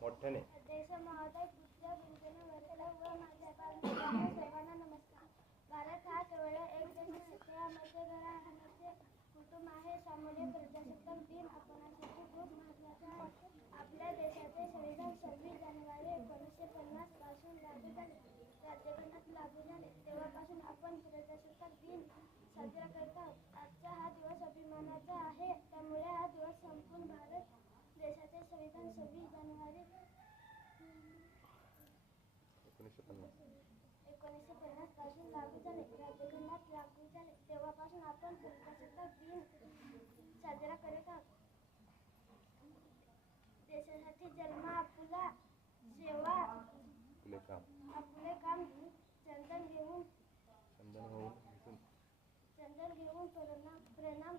मोठ्याने. अध्यक्ष महोदय, पूज्य गुरुजन वर्ग व माझ्या सर्वांना नमस्कार. भारत हा केवळ एक देश नाही, त्यामध्ये घराण्याचे कुटुंब आहे. त्यामुळे प्रजासत्ताक दिन आपणासाठी खूप महत्त्वाचा आहे. आपल्या देशाचे संविधान 26 जानेवारी 1950 पासून लागू झाले. राज्यघटना लागू झाली तेव्हापासून आपण प्रजासत्ताक दिन साजरा करत आहोत. आजचा हा दिवस अभिमानाचा आहे. त्यामुळे हा दिवस संपूर्ण भारत देशाचे संविधान 26 जानेवारी 1950 पासून लागू झाले. राज्यघटना लागू झाले तेव्हापासून आपण प्रजासत्ताक दिन साजरा करत आहोत. देशासाठी जन्म आपुला, सेवा आपुले काम, चंदन घेऊन प्रणाम